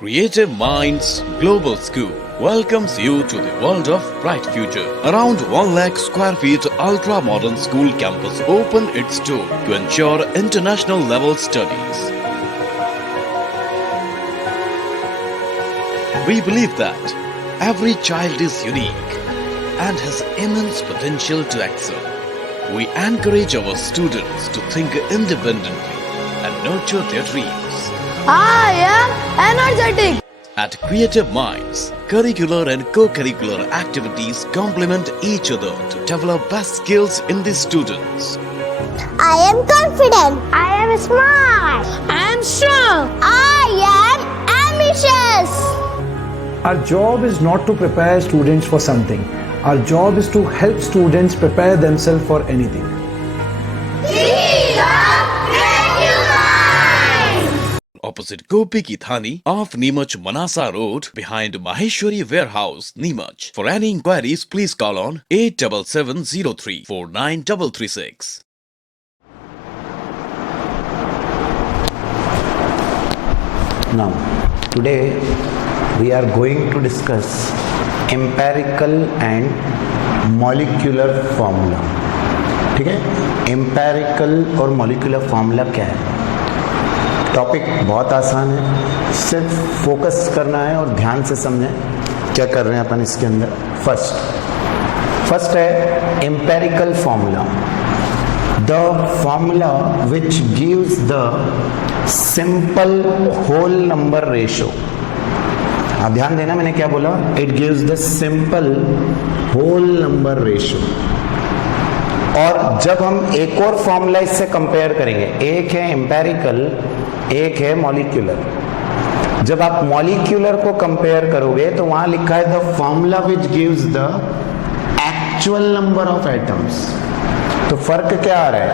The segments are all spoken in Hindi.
Creative Minds Global School welcomes you to the world of bright future. Around 1 lakh square feet ultra-modern school campus open its door to ensure international level studies. We believe that every child is unique and has immense potential to excel. We encourage our students to think independently and nurture their dreams. I am energetic. At Creative Minds, curricular and co-curricular activities complement each other to develop best skills in the students. I am confident. I am smart. I am strong. I am ambitious. Our job is not to prepare students for something. Our job is to help students prepare themselves for anything. Opposite Gopi Ki Thani off Neemach Manasa Road behind Maheshwari Warehouse, Neemach. For any inquiries, please call on 87703 49336. Now, today we are going to discuss empirical and molecular formula. ठीक है, empirical और molecular formula क्या है? टॉपिक बहुत आसान है, सिर्फ फोकस करना है और ध्यान से समझें क्या कर रहे हैं अपन इसके अंदर. फर्स्ट है empirical formula, the formula which gives the simple whole number ratio. आप ध्यान देना मैंने क्या बोला, it gives the simple whole number ratio. और जब हम एक और फॉर्मूला इससे कंपेयर करेंगे, एक है एम्पेरिकल, एक है मॉलिक्यूलर. जब आप मॉलिक्यूलर को कंपेयर करोगे तो वहां लिखा है the formula which gives the actual number of atoms. तो फर्क क्या आ रहा है,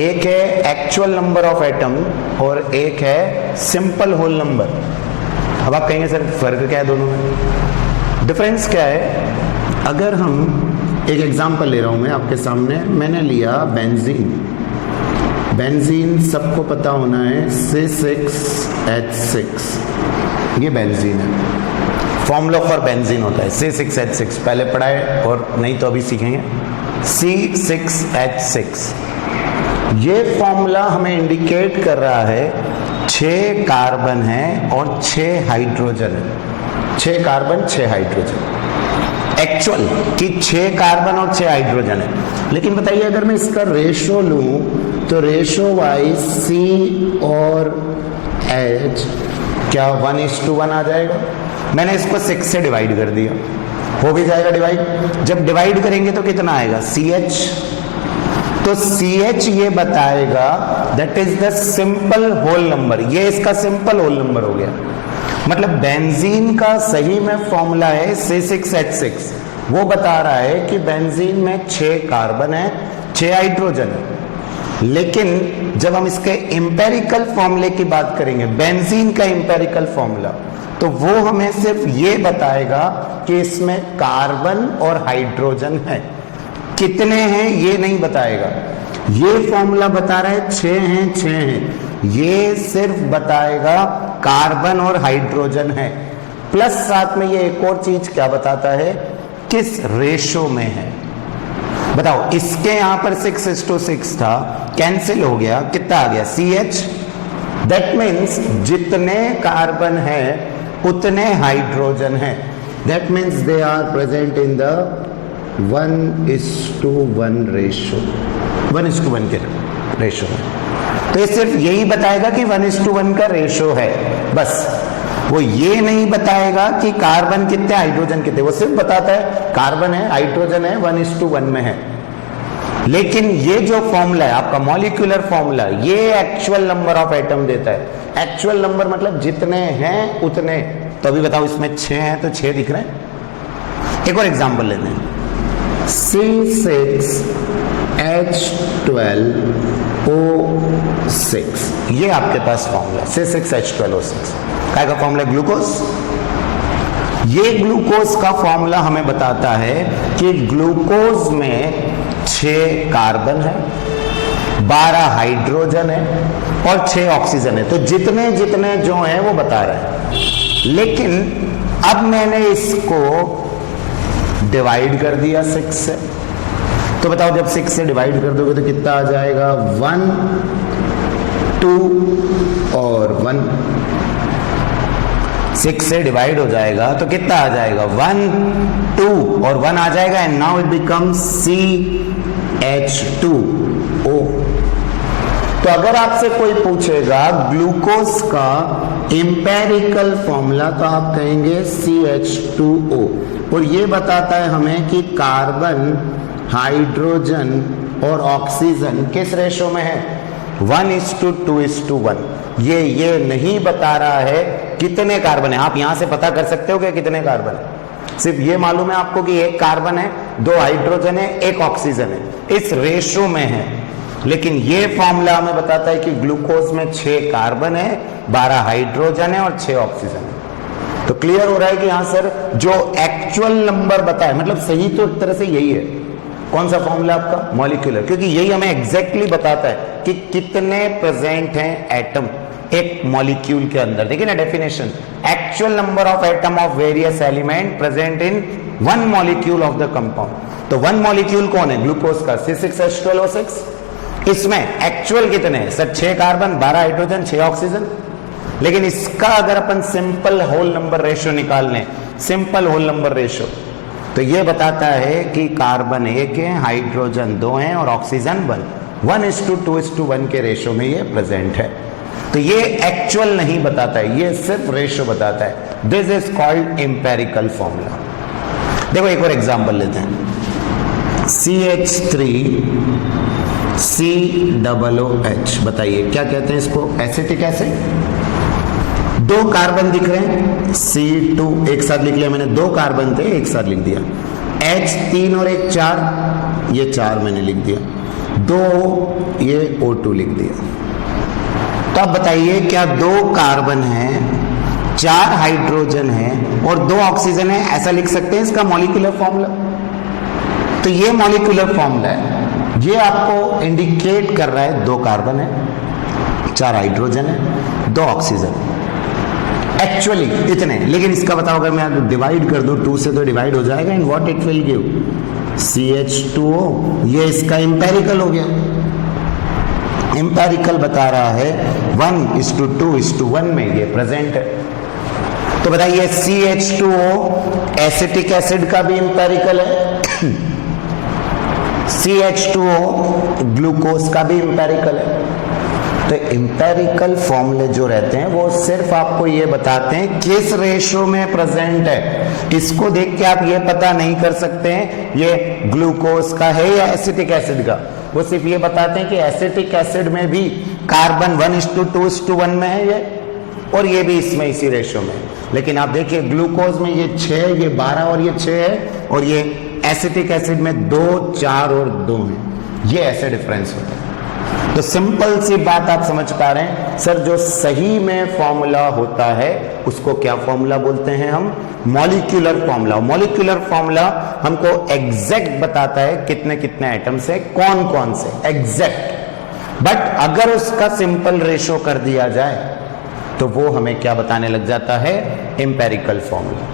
एक है एक्चुअल नंबर ऑफ एटम और एक है सिंपल होल नंबर. अब आप कहेंगे सर फर्क क्या है दोनों में, डिफरेंस क्या है. अगर हम एक एग्जांपल ले रहा हूं मैं आपके सामने, मैंने लिया बेंजीन. बेंजीन सबको पता होना है C6H6, ये बेंजीन है. फॉर्मूला फॉर बेंजीन होता है C6H6, पहले पढ़ा है और नहीं तो अभी सीखेंगे. C6H6 ये फॉर्मूला हमें इंडिकेट कर रहा है 6 कार्बन है और 6 हाइड्रोजन है. 6 कार्बन 6 हाइड्रोजन एक्चुअल कि 6 कार्बन और 6 हाइड्रोजन है. लेकिन बताइए अगर मैं इसका रेशो लूं तो रेशो वाइज C और H क्या 1:1 आ जाएगा. मैंने इसको 6 से डिवाइड कर दिया, हो भी जाएगा डिवाइड. जब डिवाइड करेंगे तो कितना आएगा CH. तो CH ये बताएगा that is the simple whole number, ये इसका सिंपल होल नंबर हो गया. मतलब बेंजीन का सही में फॉर्मूला है C6H6, वो बता रहा है कि बेंजीन में 6 कार्बन है 6 हाइड्रोजन है. लेकिन जब हम इसके एम्पेरिकल फॉर्मूले की बात करेंगे, बेंजीन का एम्पेरिकल फॉर्मूला, तो वो हमें सिर्फ ये बताएगा कि इसमें कार्बन और हाइड्रोजन है. कितने हैं ये नहीं बताएगा. ये फॉर्मूला बता रहा है 6 हैं 6 हैं, ये सिर्फ बताएगा कार्बन और हाइड्रोजन है. प्लस साथ में ये एक और चीज क्या बताता है, किस रेशो में है. बताओ, इसके यहां पर 6:6 था, कैंसिल हो गया, कितना आ गया CH. दैट मीन्स जितने कार्बन है उतने हाइड्रोजन है. That means they are present in the 1:1 ratio, 1:1 के रेशो में. तो ये सिर्फ यही बताएगा कि 1:1 का रेशो है, बस. वो ये नहीं बताएगा कि कार्बन कितने हाइड्रोजन कितने, वो सिर्फ बताता है कार्बन है हाइड्रोजन है 1:1 में है. लेकिन ये जो फॉर्मूला है आपका मॉलिक्यूलर फॉर्मूला, ये एक्चुअल नंबर ऑफ एटम देता है. एक्चुअल नंबर मतलब जितने हैं उतने. तो अभी बताओ इसमें 6 हैं तो 6 दिख रहे हैं. एक और एग्जांपल लेते हैं, C6H12O6, ये आपके पास फॉर्मूला C6H12O6 क्या का फॉर्मूला, ग्लूकोज. ये ग्लूकोज का फॉर्मूला हमें बताता है कि ग्लूकोज में 6 कार्बन है, 12 हाइड्रोजन है और 6 ऑक्सीजन है. तो जितने जितने जो है वो बता रहे हैं. लेकिन अब मैंने इसको डिवाइड कर दिया 6 से, तो बताओ जब 6 से डिवाइड कर दोगे तो कितना आ जाएगा? 1 2 और 1। 6 से डिवाइड हो जाएगा तो कितना आ जाएगा? 1 2 और 1 आ जाएगा, and now it becomes CH2O। तो अगर आपसे कोई पूछेगा ग्लूकोज का एम्पेरिकल फॉर्मूला तो आप कहेंगे CH2O, और ये बताता है हमें कि कार्बन, हाइड्रोजन और ऑक्सीजन किस रेशो में है? 1:2:1। ये नहीं बता रहा है कितने कार्बन है। आप यहां से पता कर सकते हो कि कितने कार्बन है, सिर्फ ये मालूम है आपको कि 1 कार्बन है, 2 हाइड्रोजन है, 1 ऑक्सीजन है, इस रेशो में है। लेकिन ये फॉर्मूला हमें बताता है कि ग्लूकोज में 6 कार्बन है, 12 हाइड्रोजन है और 6 ऑक्सीजन है। तो क्लियर हो रहा है कि हाँ सर, जो एक्चुअल नंबर बताए, मतलब सही तो एक तरह से यही है। कौन सा फॉर्मूला आपका? मॉलिक्यूलर, क्योंकि यही हमें एग्जैक्टली बताता है कि कितने प्रेजेंट हैं एटम एक मॉलिक्यूल के अंदर। देखिए ना definition, actual number of atom of various element present in 1 molecule of the compound. तो 1 मॉलिक्यूल कौन है? ग्लूकोज का, C6H12O6। इसमें एक्चुअल कितने हैं सर? 6 carbon, 12 hydrogen, 6 oxygen. लेकिन इसका अगर अपन सिंपल होल नंबर रेशियो निकाल लें, सिंपल होल नंबर रेशियो, तो ये बताता है कि कार्बन 1 है, हाइड्रोजन 2 हैं और ऑक्सीजन 1। 1:2:1 के रेशियो में ये प्रेजेंट है। तो ये एक्चुअल नहीं बताता है, ये सिर्फ रेशियो बताता है। This is called empirical formula. देखो एक और एग्जांपल लेते हैं, CH3 COOH। बताइए क्या कहते हैं इसको? Acetic acid. 2 कार्बन दिख रहे हैं, C2 एक साथ लिख लिया मैंने, 2 कार्बन थे एक साथ लिख दिया। H 3 और 1 4, ये 4 मैंने लिख दिया। 2 ये O2 लिख दिया। तो अब बताइए क्या 2 कार्बन है, 4 हाइड्रोजन है और 2 ऑक्सीजन है, ऐसा लिख सकते हैं इसका मॉलिक्यूलर फॉर्मूला? तो ये मॉलिक्यूलर फॉर्मूला है, ये आपको इंडिकेट कर रहा है 2 कार्बन है, 4 हाइड्रोजन है, 2 ऑक्सीजन, एक्चुअली इतने। लेकिन इसका बताओ अगर मैं डिवाइड कर दूं 2 से तो डिवाइड हो जाएगा, and what it will give? CH2O। ये इसका एम्पेरिकल हो गया। एम्पेरिकल बता रहा है 1:2:1 में ये प्रेजेंट है। तो बताइए CH2O एसिटिक एसिड का भी एम्पेरिकल है, CH2O ग्लूकोज का भी एम्पेरिकल है। तो एम्पेरिकल फॉर्मूले जो रहते हैं वो सिर्फ आपको ये बताते हैं किस रेशो में प्रेजेंट है। इसको देख के आप ये पता नहीं कर सकते हैं ये ग्लूकोज का है या एसिटिक एसिड का। वो सिर्फ ये बताते हैं कि एसिटिक एसिड में भी कार्बन 1:2:1 में है ये, और ये भी इसमें इसी रेशो में। लेकिन आप देखिए ग्लूकोज में ये 6, ये 12 और ये 6 है, और ये एसिटिक एसिड में 2, 4 और 2 है। ये ऐसे डिफरेंस होता है। तो सिंपल सी बात आप समझ पा रहे हैं सर, जो सही में फॉर्मूला होता है उसको क्या फॉर्मूला बोलते हैं हम? Molecular formula. मॉलिक्यूलर फॉर्मूला हमको एग्जैक्ट बताता है कितने कितने एटम्स है, कौन कौन से, एग्जैक्ट। बट अगर उसका सिंपल रेशो कर दिया जाए तो वो हमें क्या बताने लग जाता है? Empirical formula.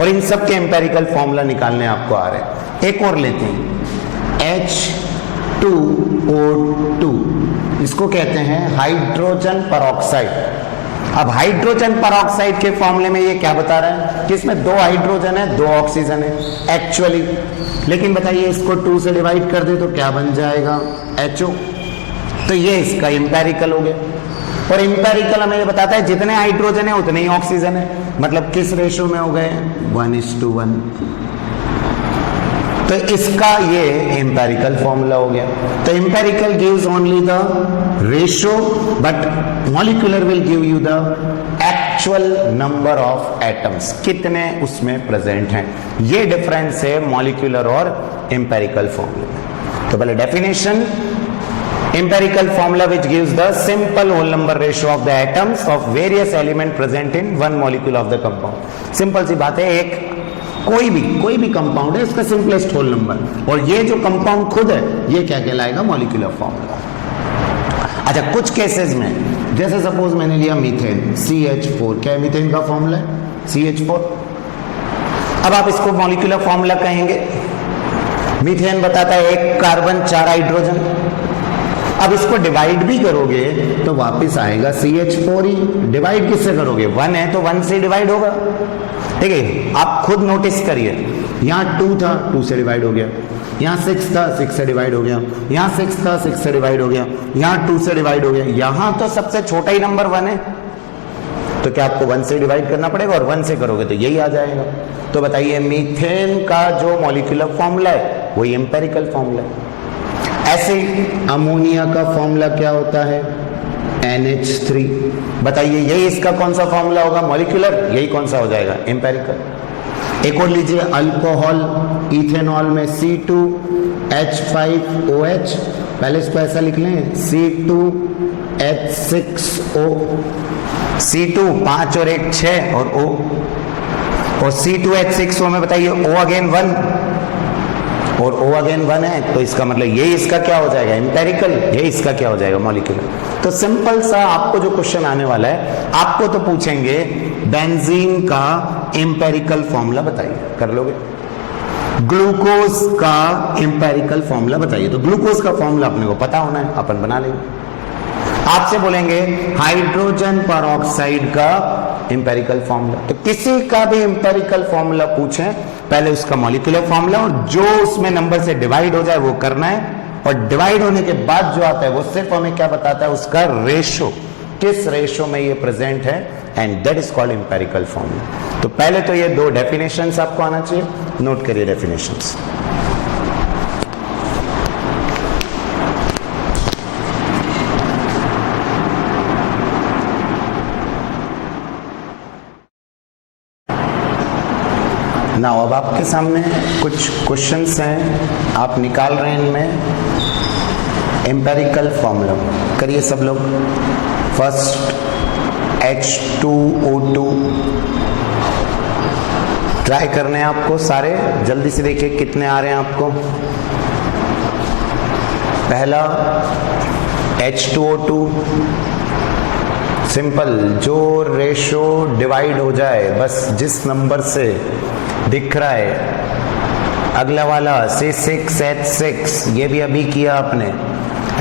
और इन सब के एम्पेरिकल फॉर्मूला निकालने आपको आ रहे हैं। एक और लेते हैं, H2O2, इसको कहते हैं हाइड्रोजन परऑक्साइड। अब हाइड्रोजन परऑक्साइड के फॉर्मूले में ये क्या बता रहा है कि इसमें 2 हाइड्रोजन है, 2 ऑक्सीजन है एक्चुअली। लेकिन बताइए इसको 2 से डिवाइड कर दे तो क्या बन जाएगा? HO। तो ये इसका एम्पेरिकल हो गया। और एम्पेरिकल हमें ये बताता है जितने हाइड्रोजन है उतने ही ऑक्सीजन है, मतलब किस रेशो में हो गए? 1:1। तो इसका ये एम्पेरिकल फॉर्मूला हो गया। तो empirical gives only the ratio, but molecular will give you the actual number of atoms, कितने उसमें प्रेजेंट हैं। ये डिफरेंस है मॉलिक्यूलर और एम्पेरिकल फॉर्मूला। तो पहले definition, empirical formula which gives the simple whole number ratio of the atoms of various element present in one molecule of the compound। Simple सी बात है, एक कोई भी कंपाउंड है उसका सिंपलेस्ट होल नंबर, और ये जो कंपाउंड खुद है ये क्या कहलाएगा? Molecular formula. अच्छा, कुछ केसेस में जैसे सपोज मैंने लिया मीथेन CH4, क्या मीथेन का फॉर्मूला है? CH4। अब आप इसको मॉलिक्यूलर फॉर्मूला कहेंगे। मीथेन बताता है 1 कार्बन 4 हाइड्रोजन। अब इसको डिवाइड भी करोगे तो वापस आएगा CH4 ही। डिवाइड किससे करोगे? 1 है तो 1 से डिवाइड होगा। ठीक है, आप खुद नोटिस करिए, यहाँ 2 था, 2 से डिवाइड हो गया। यहाँ 6 था, 6 से डिवाइड हो गया। यहाँ 6 था, 6 से डिवाइड हो गया। यहाँ 2 से डिवाइड हो गया। यहाँ तो सबसे छोटा ही नंबर 1 है, तो क्या आपको 1 से डिवाइड करना पड़ेगा? और 1 से करोगे तो यही आ जाएगा। तो बताइए, मीथेन का जो मॉलिक्यूलर फॉर्मूला है वही एम्पेरिकल फॉर्मूला है। ऐसे अमोनिया का फॉर्मूला क्या होता है? NH3। बताइए, यही इसका कौन सा फॉर्मूला होगा? मॉलिक्यूलर। यही कौन सा हो जाएगा? एम्पेरिकल। एक और लीजिए, अल्कोहल, इथेनॉल में C2H5OH, पहले इसको ऐसा लिख लें, C2H6O। C2 5 और 1 6 और O, और C2H6O में बताइए O अगेन 1 और O अगेन 1 है, तो इसका मतलब ये इसका क्या हो जाएगा? एम्पेरिकल। ये इसका क्या हो जाएगा? मॉलिक्यूलर। तो सिंपल सा आपको जो क्वेश्चन आने वाला है, आपको तो पूछेंगे बेंजीन का एम्पेरिकल फॉर्मूला बताइए, कर लोगे? ग्लूकोज का एम्पेरिकल फॉर्मूला बताइए। तो ग्लूकोज का फॉर्मूला अपने को पता होना है, अपन बना लेंगे। आपसे बोलेंगे हाइड्रोजन परऑक्साइड का एम्पेरिकल फॉर्मूला, तो किसी का भी एम्पेरिकल फॉर्मूला पूछें, पहले उसका मॉलिक्यूलर फॉर्मूला और जो उसमें नंबर से डिवाइड हो जाए वो करना है, और डिवाइड होने के बाद जो आता है वो सिर्फ हमें क्या बताता है? उसका रेशो, किस रेशो में ये प्रेजेंट है, and that is called empirical formula. तो पहले तो ये 2 डेफिनेशंस आपको आना चाहिए, नोट करिए डेफिनेशंस। ना अब आपके सामने कुछ क्वेश्चंस हैं, आप निकाल रहे हैं इनमें एम्पेरिकल फॉर्मूला। करिए सब लोग। फर्स्ट H2O2 ट्राई करने हैं आपको सारे, जल्दी से देखिए कितने आ रहे हैं आपको। पहला H2O2, सिंपल, जो रेशो डिवाइड हो जाए, बस जिस नंबर से दिख रहा है। अगला वाला C6H6, ये भी अभी किया आपने।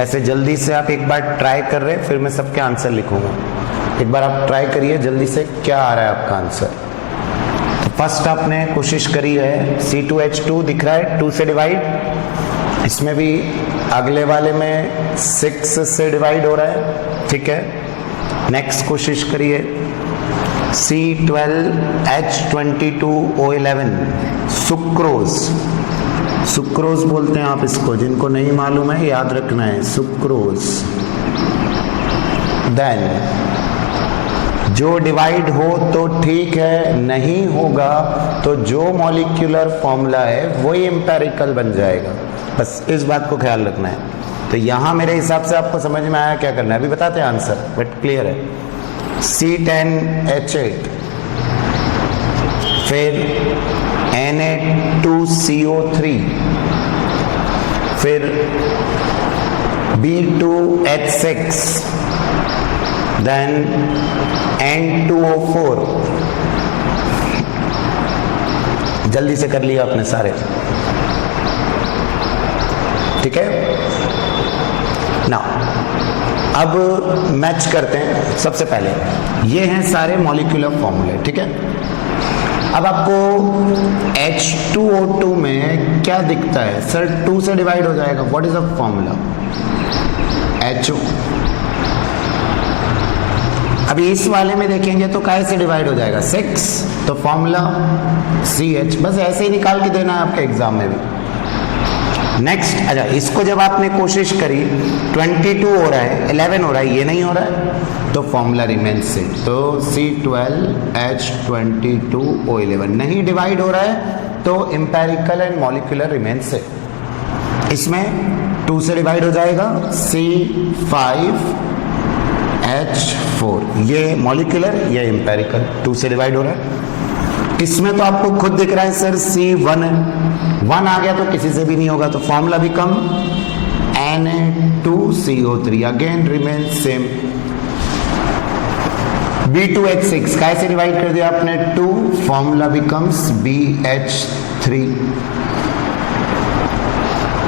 ऐसे जल्दी से आप एक बार ट्राई कर रहे, फिर मैं सबके आंसर लिखूंगा। एक बार आप ट्राई करिए जल्दी से, क्या आ रहा है आपका आंसर। तो फर्स्ट आपने कोशिश करी है, C2H2 दिख रहा है 2 से डिवाइड, इसमें भी अगले वाले में 6 से डिवाइड हो रहा है, ठीक है। नेक्स्ट कोशिश करिए, C12H22O11 सुक्रोज, सुक्रोज बोलते हैं आप इसको, जिनको नहीं मालूम है याद रखना है, सुक्रोज। देन जो डिवाइड हो तो ठीक है, नहीं होगा तो जो मॉलिक्यूलर फॉर्मूला है वही एम्पेरिकल बन जाएगा, बस इस बात को ख्याल रखना है। तो यहां मेरे हिसाब से आपको समझ में आया क्या करना है, अभी बताते हैं आंसर, बट क्लियर है। C10H8, फिर Na2CO3, फिर B2H6, देन N2O4। जल्दी से कर लिया आपने सारे, ठीक है ना। अब मैच करते हैं। सबसे पहले ये हैं सारे मॉलिक्यूलर फॉर्मूले, ठीक है। अब आपको H2O2 में क्या दिखता है सर, 2 से डिवाइड हो जाएगा, what is the formula HO। अभी इस वाले में देखेंगे तो काय से डिवाइड हो जाएगा 6, तो फॉर्मूला CH, बस ऐसे ही निकाल के देना है आपके एग्जाम में भी। नेक्स्ट, अच्छा इसको जब आपने कोशिश करी 22 हो रहा है, 11 हो रहा है, ये नहीं हो रहा है, तो फॉर्मूला रिमेन्स सेम, तो C12H22O11 नहीं डिवाइड हो रहा है तो empirical and molecular remains same. इसमें 2 से डिवाइड हो जाएगा C5H4, ये मॉलिक्यूलर, ये एम्पेरिकल, 2 से डिवाइड हो रहा है। इसमें तो आपको खुद दिख रहा है सर C1 है, 1 आ गया तो किसी से भी नहीं होगा, तो formula become Na2CO3, again remain same. B2H6 कैसे डिवाइड कर दिया आपने 2, फॉर्मूला बिकम्स BH3।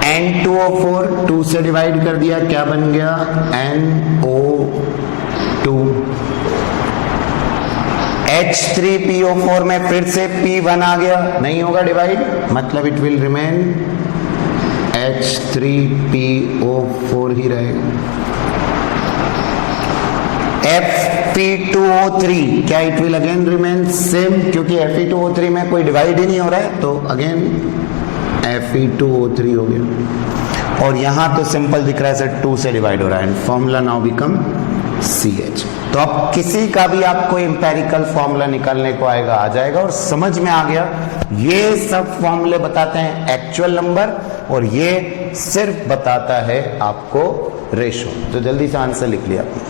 N2O4 2 से डिवाइड कर दिया, क्या बन गया NO2। H3PO4 में फिर से P1 आ गया, नहीं होगा डिवाइड, मतलब इट विल रिमेन H3PO4 ही रहेगा। Fe2O3 क्या it will again remain same, क्योंकि Fe2O3 में कोई डिवाइड ही नहीं हो रहा है, तो अगेन Fe2O3 हो गया। और यहां तो सिंपल दिख रहा है सर 2 से डिवाइड हो रहा है, and formula now become CH। तो अब किसी का भी आपको एम्पेरिकल फॉर्मूला निकालने को आएगा, आ जाएगा, और समझ में आ गया ये सब फॉर्मूले बताते हैं एक्चुअल नंबर, और ये सिर्फ बताता है आपको रेशो। तो जल्दी से आंसर लिख लिया आपने।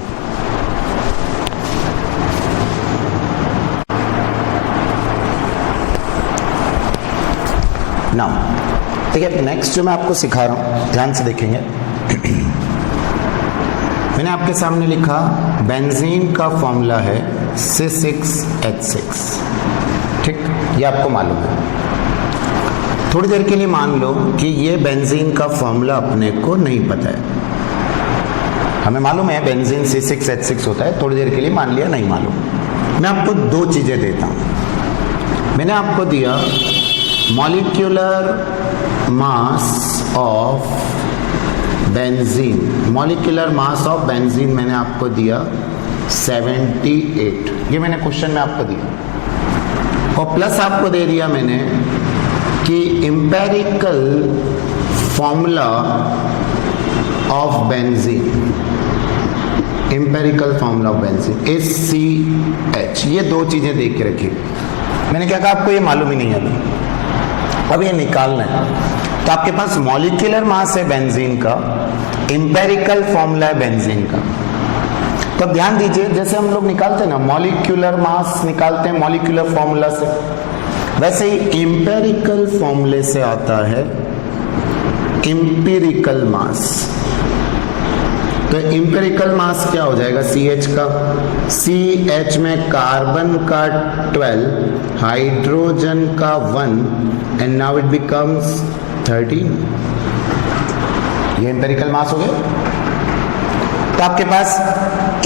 नाउ ठीक है, नेक्स्ट जो मैं आपको सिखा रहा हूं ध्यान से देखेंगे। मैंने आपके सामने लिखा बेंजीन का फॉर्मूला है C6H6, ठीक, ये आपको मालूम है। थोड़ी देर के लिए मान लो कि ये बेंजीन का फॉर्मूला अपने को नहीं पता है, हमें मालूम है बेंजीन C6H6 होता है, थोड़ी देर के लिए मान लिया नहीं मालूम। मैं आपको दो चीजें देता हूं। मैंने आपको दिया molecular mass of benzene, molecular mass of benzene मैंने आपको दिया 78, ये मैंने क्वेश्चन में आपको दिया, और प्लस आपको दे दिया मैंने कि empirical formula of benzene, empirical formula of benzene SCH, ये दो चीजें देख के रखिए। मैंने क्या कहा आपको ये मालूम ही नहीं है अब ये निकालना है। तो आपके पास मॉलिक्यूलर मास है बेंजीन का, एम्पेरिकल फॉर्मूला है बेंजीन का। तो ध्यान दीजिए, जैसे हम लोग निकालते हैं ना मॉलिक्यूलर मास निकालते हैं मॉलिक्यूलर फॉर्मूला से, वैसे ही एम्पेरिकल फॉर्मूले से आता है एम्पिरिकल मास। तो एम्पिरिकल मास क्या हो जाएगा CH का, CH में कार्बन का 12, हाइड्रोजन का 1, एंड नाउ इट बिकम्स 13। ये एम्पेरिकल मास हो गया। तो आपके पास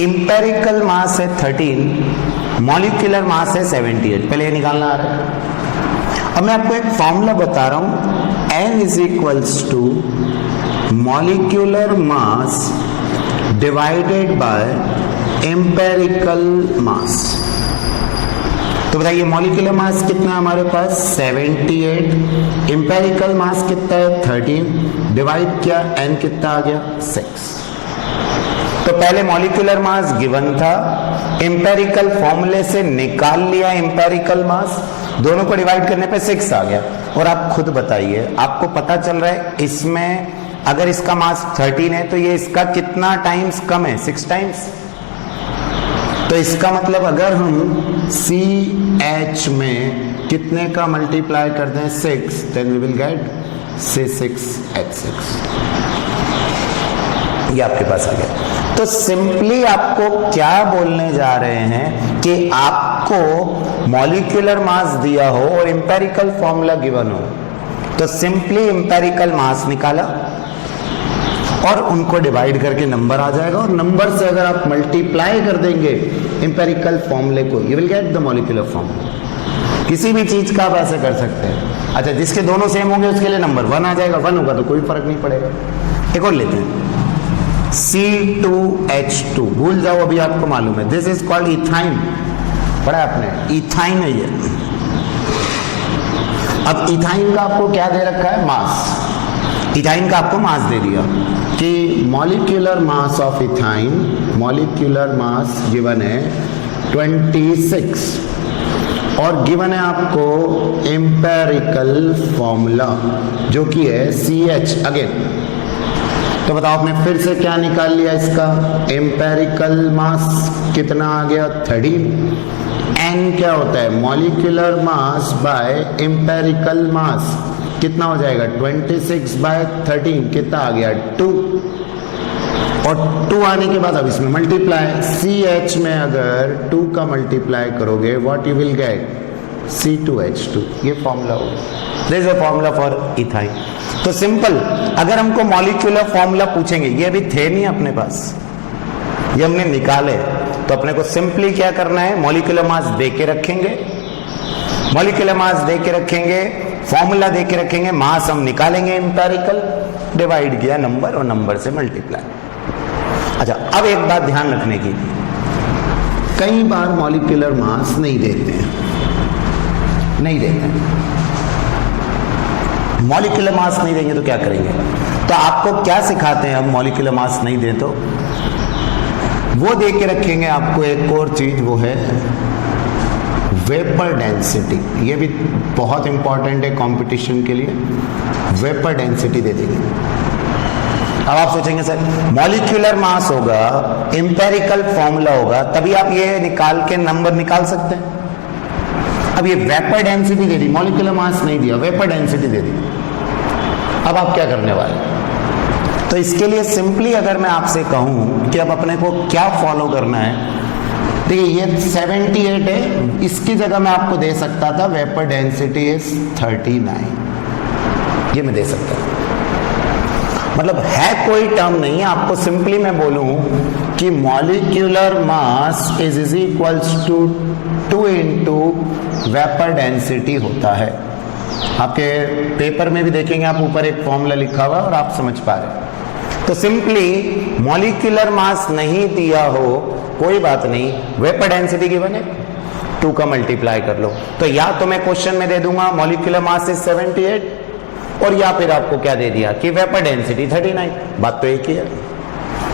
एम्पेरिकल मास है 13, मॉलिक्यूलर मास है 78, पहले ये निकालना आ रहा है। अब मैं आपको एक फॉर्मूला बता रहा हूं, N is equals to molecular mass divided by empirical mass. तो बताइए मॉलिक्यूलर मास कितना है हमारे पास 78, एम्पेरिकल मास कितना है 13, डिवाइड किया n कितना आ गया 6। तो पहले मॉलिक्यूलर मास गिवन था, एम्पेरिकल फॉर्मूले से निकाल लिया एम्पेरिकल मास, दोनों को डिवाइड करने पे 6 आ गया। और आप खुद बताइए, आपको पता चल रहा है इसमें अगर इसका मास 13 है तो ये इसका कितना टाइम्स कम है, 6 टाइम्स। तो इसका मतलब अगर हम CH में कितने का मल्टीप्लाई कर दें 6, then we will get C6H6। ये आपके पास आ गया। तो सिंपली आपको क्या बोलने जा रहे हैं कि आपको मॉलिक्यूलर मास दिया हो और एम्पेरिकल फॉर्मूला गिवन हो, तो सिंपली एम्पेरिकल मास निकाला और उनको डिवाइड करके नंबर आ जाएगा, और नंबर से अगर आप मल्टीप्लाई कर देंगे एम्पेरिकल फॉर्मूले को, you will get the molecular formula. किसी भी चीज का आप ऐसे कर सकते हैं। अच्छा, जिसके दोनों सेम होंगे उसके लिए नंबर 1 आ जाएगा, 1 होगा तो कोई फर्क नहीं पड़ेगा। एक और लेते हैं C2H2, भूल जाओ अभी आपको मालूम है, दिस इज कॉल्ड इथाइन, पढ़ा आपने, इथाइन है ये। अब इथाइन का आपको क्या दे रखा है, मास। इथाइन का आपको मास दे दिया कि molecular mass of ethyne, molecular mass given है 26, और गिवन है आपको एम्पेरिकल फॉर्मूला जो कि है CH अगेन। तो बताओ आपने फिर से क्या निकाल लिया इसका, एम्पेरिकल मास कितना आ गया 13, N क्या होता है molecular mass by empirical mass, कितना हो जाएगा 26 बाय 13, कितना आ गया 2। और 2 आने के बाद अब इसमें मल्टीप्लाई, CH में अगर 2 का मल्टीप्लाई करोगे what you will gate C2H2, ये फॉर्मूला होगा। This is a formula for ethyne. तो सिंपल, अगर हमको मॉलिक्यूलर फॉर्मूला पूछेंगे, ये अभी थे नहीं अपने पास, ये हमने निकाले, तो अपने को सिंपली क्या करना है, मॉलिक्यूलर मास दे के रखेंगे, मॉलिक्यूलर मास दे के रखेंगे, फॉर्मूला दे के रखेंगे, मास हम निकालेंगे एम्पिरिकल, डिवाइड किया नंबर और नंबर से मल्टीप्लाई। अच्छा, अब एक बात ध्यान रखने की, कई बार मॉलिक्यूलर मास नहीं देते हैं, नहीं देते हैं। मॉलिक्यूलर मास नहीं देंगे तो क्या करेंगे? तो आपको क्या सिखाते हैं, अब मॉलिक्यूलर मास नहीं दे तो वो दे के रखेंगे आपको एक और चीज, वो है वेपर डेंसिटी। ये भी बहुत इंपॉर्टेंट है कंपटीशन के लिए, वेपर डेंसिटी दे देंगे। अब आप सोचेंगे सर मॉलिक्यूलर मास होगा, एम्पिरिकल फॉर्मूला होगा, तभी आप ये निकाल के नंबर निकाल सकते हैं। अब ये वेपर डेंसिटी दे दी, मॉलिक्यूलर मास नहीं दिया, वेपर डेंसिटी दे दी। अब आप क्या करने वाले? तो इसके लिए सिंपली अगर मैं आपसे कहूं कि अब अपने को क्या फॉलो करना है, देखिए ये 78 है, इसकी जगह मैं आपको दे सकता था वेपर डेंसिटी इज 39, ये मैं दे सकता हूं। मतलब है कोई टर्म नहीं है, आपको सिंपली मैं बोलूं कि molecular mass is equals to 2 into vapour density होता है। आपके पेपर में भी देखेंगे आप, ऊपर एक फॉर्मूला लिखा हुआ और आप समझ पा रहे। तो सिंपली मॉलिक्यूलर मास नहीं दिया हो कोई बात नहीं, वेपर डेंसिटी गिवन है, 2 का मल्टीप्लाई कर लो। तो या तो मैं क्वेश्चन में दे दूंगा मॉलिक्यूलर मास इज 78, और या फिर आपको क्या दे दिया कि वेपर डेंसिटी 39। बात तो एक ही है,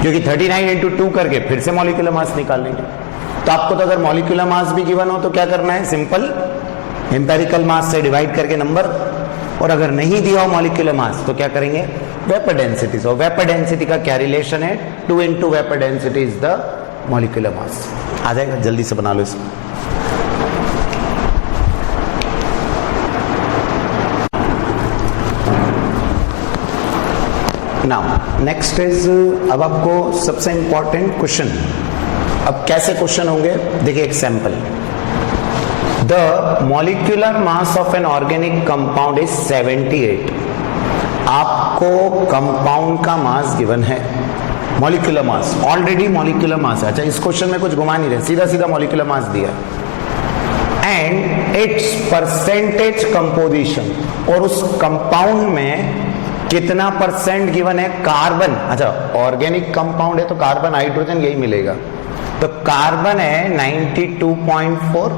क्योंकि 39 इंटू 2 करके फिर से मॉलिक्यूलर मास निकाल लेंगे। तो आपको तो अगर मॉलिक्यूलर मास भी गिवन हो तो क्या करना है, सिंपल एम्पिरिकल मास से डिवाइड करके नंबर, और अगर नहीं दिया हो मॉलिक्यूलर मास तो क्या करेंगे, vapour density. So vapour density का क्या रिलेशन है, 2 into vapour density is the molecular mass. आ जाएगा, जल्दी से बना लो इसको। नाउ नेक्स्ट इज, अब आपको सबसे इंपॉर्टेंट क्वेश्चन। अब कैसे क्वेश्चन होंगे, देखिए एक sample, the molecular mass of an organic compound is 78। आपको कंपाउंड का मास गिवन है, molecular mass, already molecular mass है। अच्छा, इस क्वेश्चन में कुछ घुमा नहीं रहे, सीधा सीधा मॉलिक्यूलर मास दिया, एंड इट्स परसेंटेज कंपोजिशन, और उस कंपाउंड में कितना परसेंट गिवन है, कार्बन। अच्छा, ऑर्गेनिक कंपाउंड है तो कार्बन हाइड्रोजन यही मिलेगा, तो कार्बन है 92.4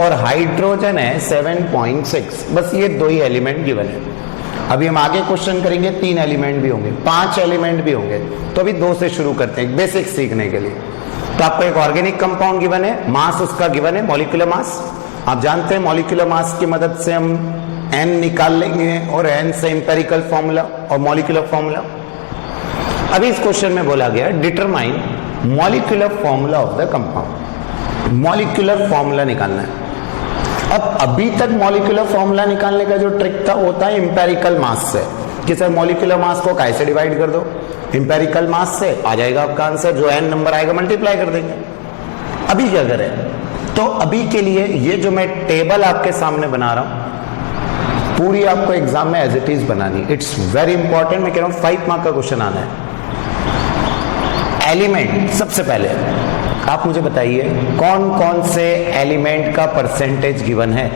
और हाइड्रोजन है 7.6। बस ये 2 ही एलिमेंट गिवन है। अभी हम आगे क्वेश्चन करेंगे, 3 एलिमेंट भी होंगे, 5 एलिमेंट भी होंगे, तो अभी 2 से शुरू करते हैं बेसिक सीखने के लिए। तो आपको एक ऑर्गेनिक कंपाउंड गिवन है, मास उसका गिवन है मॉलिक्यूलर मास। आप जानते हैं मॉलिक्यूलर मास की मदद से हम n निकाल लेंगे, और n से एम्पिरिकल फॉर्मूला और मॉलिक्यूलर फॉर्मूला। अभी इस क्वेश्चन में बोला गया determine molecular formula of the compound, molecular formula निकालना है। अब अभी तक मॉलिक्यूलर फॉर्मूला निकालने का जो ट्रिक था होता है एम्पिरिकल मास से, कि सर मॉलिक्यूलर मास को कैसे डिवाइड कर दो, एम्पिरिकल मास से आ जाएगा आपका आंसर, जो n नंबर आएगा मल्टीप्लाई कर देंगे। अभी क्या करें, तो अभी के लिए ये जो मैं टेबल आपके सामने बना रहा हूं, पूरी आपको एग्जाम में एज इट इज बनानी, इट्स वेरी इंपॉर्टेंट। मैं कह रहा हूं 5 मार्क का क्वेश्चन आना है। एलिमेंट, सबसे पहले आप मुझे बताइए कौन कौन से एलिमेंट का परसेंटेज गिवन है,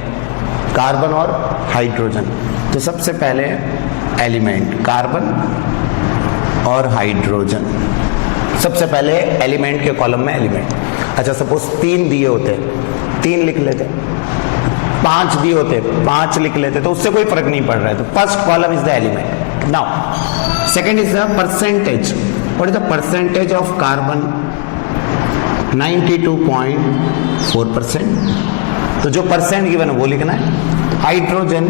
कार्बन और हाइड्रोजन। तो सबसे पहले एलिमेंट कार्बन और हाइड्रोजन, सबसे पहले एलिमेंट के कॉलम में एलिमेंट। अच्छा, सपोज 3 दिए होते, 3 लिख लेते, 5 दिए होते, 5 लिख लेते, तो उससे कोई फर्क नहीं पड़ रहा है। तो first column is the element. Now second is the percentage. What is the percentage of carbon, 92.4%। तो जो परसेंट गिवन है वो लिखना है। हाइड्रोजन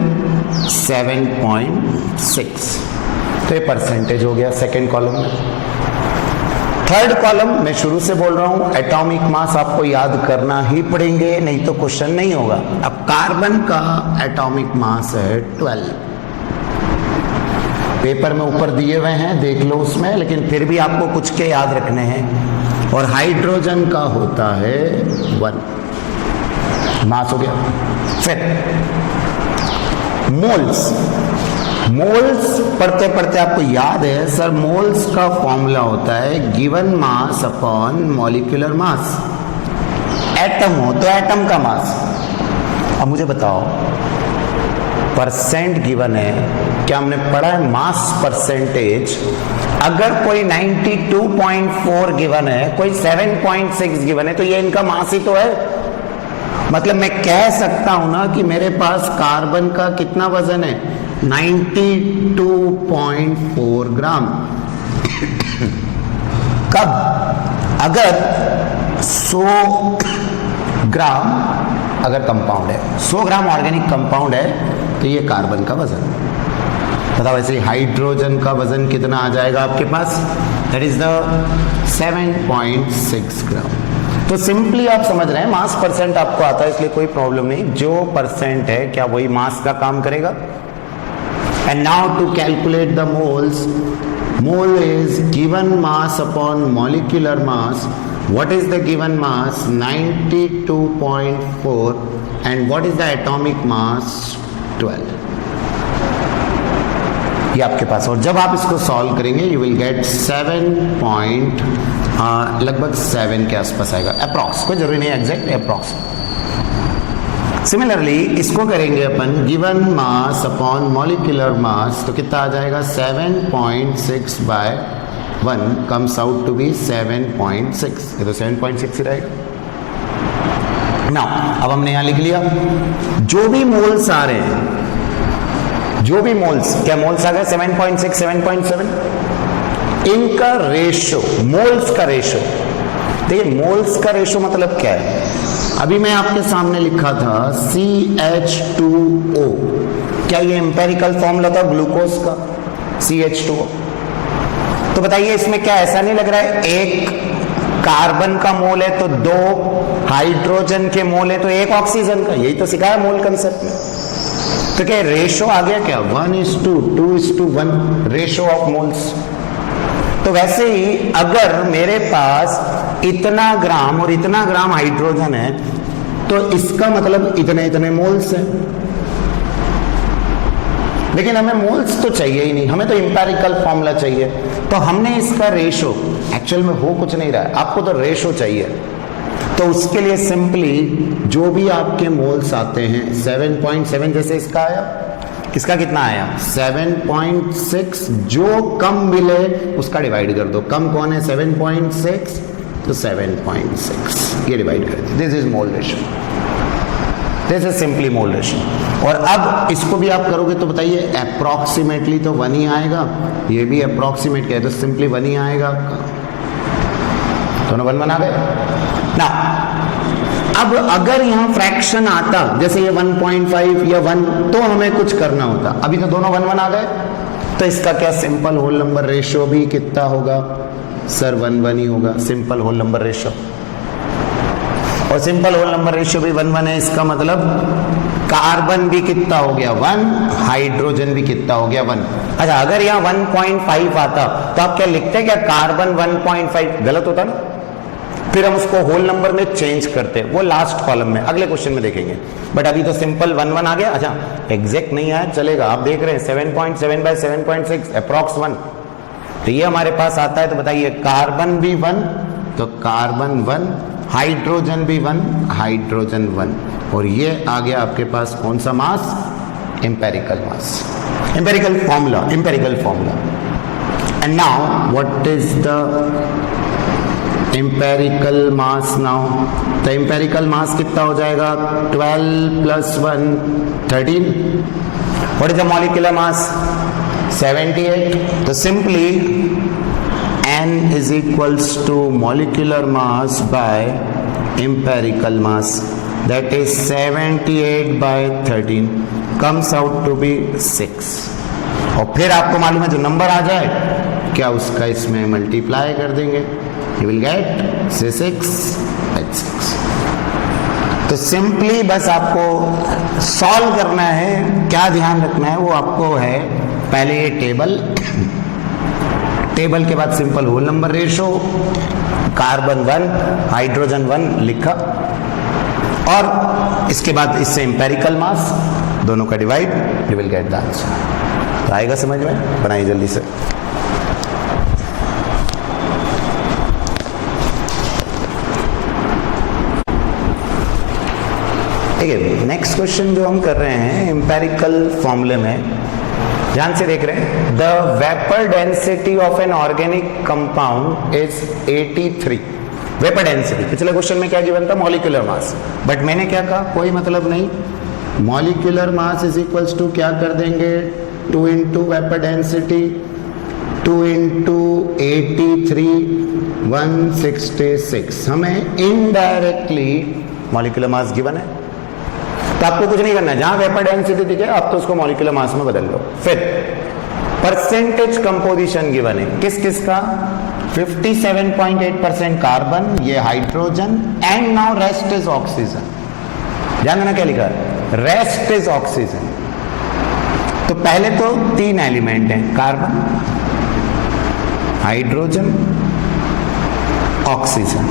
7.6, तो ये परसेंटेज हो गया सेकेंड कॉलम में। थर्ड कॉलम मैं शुरू से बोल रहा हूं, एटॉमिक मास आपको याद करना ही पड़ेंगे, नहीं तो क्वेश्चन नहीं होगा। अब कार्बन का एटॉमिक मास है 12, पेपर में ऊपर दिए हुए हैं, देख लो उसमें, लेकिन फिर भी आपको कुछ के याद रखने हैं। और हाइड्रोजन का होता है 1 मास हो गया। फिर मोल्स, मोल्स पढ़ते पढ़ते आपको याद है सर, मोल्स का फॉर्मूला होता है गिवन मास अपॉन मॉलिक्यूलर मास। एटम हो तो एटम का मास। अब मुझे बताओ, परसेंट गिवन है, क्या हमने पढ़ा है मास परसेंटेज? अगर कोई 92.4 गिवन है, कोई 7.6 गिवन है, तो ये इनका मास ही तो है। मतलब मैं कह सकता हूं ना कि मेरे पास कार्बन का कितना वजन है, 92.4 ग्राम। कब? अगर 100 ग्राम अगर कंपाउंड है, 100 ग्राम ऑर्गेनिक कंपाउंड है, तो ये कार्बन का वजन। बताओ ऐसे हाइड्रोजन का वजन कितना आ जाएगा आपके पास? दैट इज द 7.6 ग्राम। तो सिंपली आप समझ रहे हैं, मास परसेंट आपको आता है, इसलिए कोई प्रॉब्लम नहीं। जो परसेंट है क्या वही मास का काम करेगा। And now to calculate the moles, mole is given mass upon molecular mass. What is the given mass? 92.4 and what is the atomic mass? 12. ये आपके पास, और जब आप इसको सॉल्व करेंगे you will get 7 लगभग 7 के आसपास आएगा, अप्रॉक्स, कोई जरूरी नहीं एग्जैक्ट, अप्रॉक्स। सिमिलरली इसको करेंगे अपन given mass upon molecular mass, तो कितना आ जाएगा? 7.6 by 1 comes out to be 7.6। ये तो 7.6 ही रहेगा। नाउ अब हमने यहां लिख लिया जो भी मोल्स आ रहे हैं, जो भी मोल्स, क्या मोल्स आ गए 7.6 7.7, इनका रेशो, मोल्स का रेशो। देखिए मोल्स का रेशो मतलब क्या है? अभी मैं आपके सामने लिखा था CH2O, क्या ये एम्पेरिकल फॉर्मूला था ग्लूकोज का CH2O? तो बताइए इसमें क्या ऐसा नहीं लग रहा है, एक कार्बन का मोल है तो 2 हाइड्रोजन के मोल है तो 1 ऑक्सीजन का, यही तो सिखाया मोल कंसेप्ट में। तो क्या रेशो आ गया क्या? 1:2:1 रेशो ऑफ मोल्स। तो वैसे ही अगर मेरे पास इतना ग्राम और इतना ग्राम हाइड्रोजन है, तो इसका मतलब इतने इतने मोल्स हैं। लेकिन हमें मोल्स तो चाहिए ही नहीं, हमें तो इंपेरिकल फॉर्मूला चाहिए। तो हमने इसका रेशो, एक्चुअल में हो कुछ नहीं रहा है, आपको तो रेशो चाहिए। तो उसके लिए सिंपली जो भी आपके मोल्स आते हैं 7.7, जैसे इसका आया, इसका कितना आया 7.6, जो कम मिले उसका डिवाइड कर दो। कम कौन है 7.6, तो 7.6 ये डिवाइड कर दो। This is mole ratio, this is simply mole ratio. और अब इसको भी आप करोगे तो बताइए अप्रोक्सीमेटली तो 1 ही आएगा, ये भी अप्रोक्सीमेट क्या है तो सिंपली 1 ही आएगा आपका। दोनों 1 आ गए ना। अब अगर यहां फ्रैक्शन आता जैसे ये 1.5 या 1, तो हमें कुछ करना होता। अभी तो दोनों 1 आ गए, तो इसका क्या सिंपल होल नंबर रेशियो भी कितना होगा सर? 1 ही होगा, सिंपल होल नंबर रेशियो। और सिंपल होल नंबर रेशियो भी 1 है, इसका मतलब कार्बन भी कितना हो गया 1, हाइड्रोजन भी कितना हो गया 1। अच्छा अगर यहाँ 1.5 आता तो आप क्या लिखते क्या कार्बन 1.5? गलत होता ना, फिर हम उसको होल नंबर में चेंज करते, वो लास्ट कॉलम में अगले क्वेश्चन में देखेंगे। बट अभी तो सिंपल 1 आ गया। अच्छा एग्जैक्ट नहीं आया चलेगा, आप देख रहे हैं 7.7 by 7.6 अप्रॉक्स 1, तो ये हमारे पास आता है। तो बताइए कार्बन भी 1, तो कार्बन 1, हाइड्रोजन भी 1, हाइड्रोजन 1, और ये आ गया आपके पास कौन सा mass? Empirical mass, empirical formula, empirical formula. And now what is the empirical mass now? तो एम्पेरिकल मास कितना हो जाएगा? 12 + 1 13। What is the molecular mass? 78। तो simply n is equals to molecular mass by empirical mass, that is 78 by 13 comes out to be 6। और फिर आपको मालूम है जो नंबर आ जाए क्या उसका इसमें मल्टीप्लाई कर देंगे, you will get 6/6। तो सिंपली बस आपको सॉल्व करना है, क्या ध्यान रखना है वो आपको है पहले ये टेबल के बाद simple whole number ratio, carbon 1 hydrogen 1 लिखा, और इसके बाद इससे इंपेरिकल मास दोनों का divide, you will get the answer. तो आएगा समझ में? बनाइए जल्दी से। ठीक है, नेक्स्ट क्वेश्चन जो हम कर रहे हैं इंपेरिकल फॉर्मूले में, ध्यान से देख रहे हैं। The vapour density of an organic compound is 83। Vapour density, पिछले क्वेश्चन में क्या गिवन था? Molecular mass. बट मैंने क्या कहा? कोई मतलब नहीं, molecular mass is equals to क्या कर देंगे? 2 इंटू वेपर डेंसिटी, 2 इंटू 83 166। हमें इनडायरेक्टली मॉलिक्यूलर मास गिवन है, तो आपको कुछ नहीं करना है, जहां वेपर डेंसिटी दिखे आप तो उसको मॉलिक्यूलर मास में बदल लो। फिर परसेंटेज कंपोजिशन गिवन है, किस किस का? 57.8% कार्बन, ये hydrogen, and now rest is oxygen. ध्यान देना क्या लिखा है? Rest is oxygen. तो पहले तो 3 एलिमेंट हैं, carbon, hydrogen, oxygen.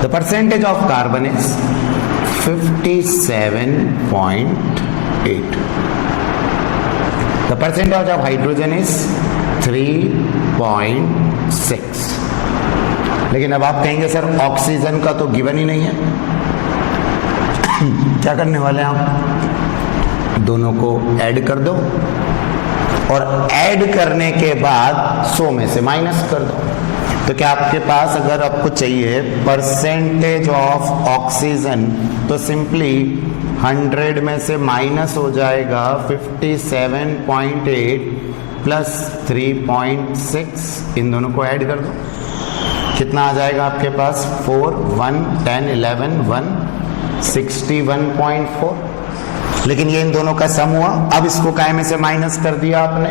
The percentage of carbon is 57.8. The percentage of hydrogen is 3.6. लेकिन अब आप कहेंगे सर ऑक्सीजन का तो गिवन ही नहीं है, क्या करने वाले हैं आप? दोनों को ऐड कर दो, और ऐड करने के बाद 100 में से माइनस कर दो। तो क्या आपके पास अगर आपको चाहिए परसेंटेज ऑफ ऑक्सीजन, तो सिंपली 100 में से माइनस हो जाएगा 57.8 प्लस 3.6, इन दोनों को ऐड कर दो, कितना आ जाएगा आपके पास? 4 1 10 11 1 61.4। लेकिन ये इन दोनों का सम हुआ, अब इसको काय में से माइनस कर दिया आपने?